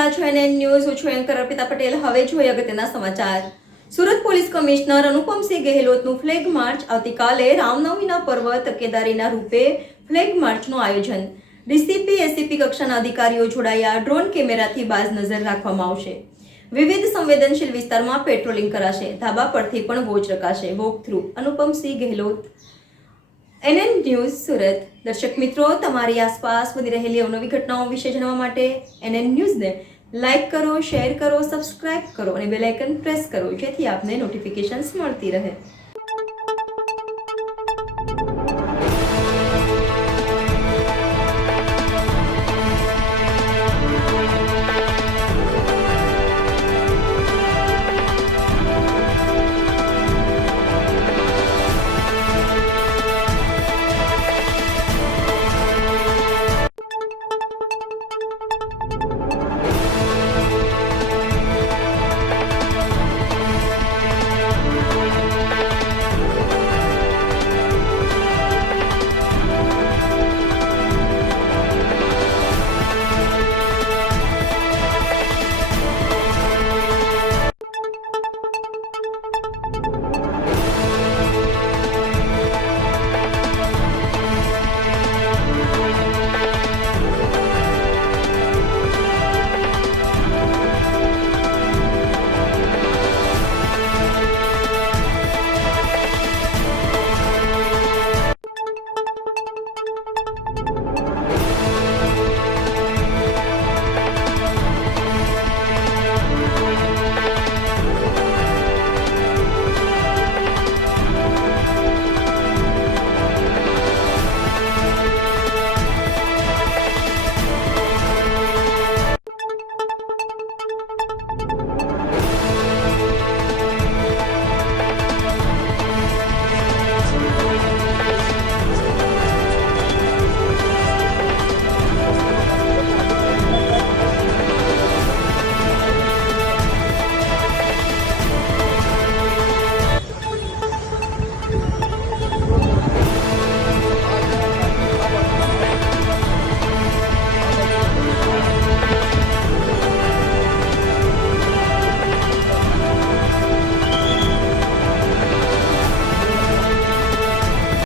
રહ્યા છો NN news. હું છું એન્કર અર્પિતા પટેલ. હવે જોઈએ અગત્યના સમાચાર. સુરત પોલીસ કમિશનર અનુપમસિંહ ગેહલોતનું ફ્લેગ માર્ચ. આવતીકાલે રામનવમીના પર્વ તકેદારીના રૂપે ફ્લેગ માર્ચનું આયોજન. ડીસીપી એસીપી કક્ષાના અધિકારીઓ જોડાયા. ડ્રોન કેમેરાથી બાજ નજર રાખવામાં આવશે. વિવિધ સંવેદનશીલ વિસ્તારમાં પેટ્રોલિંગ કરાશે. ધાબા પરથી પણ વોચ રખાશે. Walk through Anupamsinh Gehlot. NN news Surat. દર્શક મિત્રો, તમારી આસપાસ બની રહેલી અવનવી ઘટનાઓ વિશે જાણવા માટે NN ન્યૂઝને લાઇક કરો, શેર કરો, સબસ્ક્રાઇબ કરો અને બેલ આઇકન પ્રેસ કરો, જેથી આપને નોટિફિકેશન્સ મળતી રહે.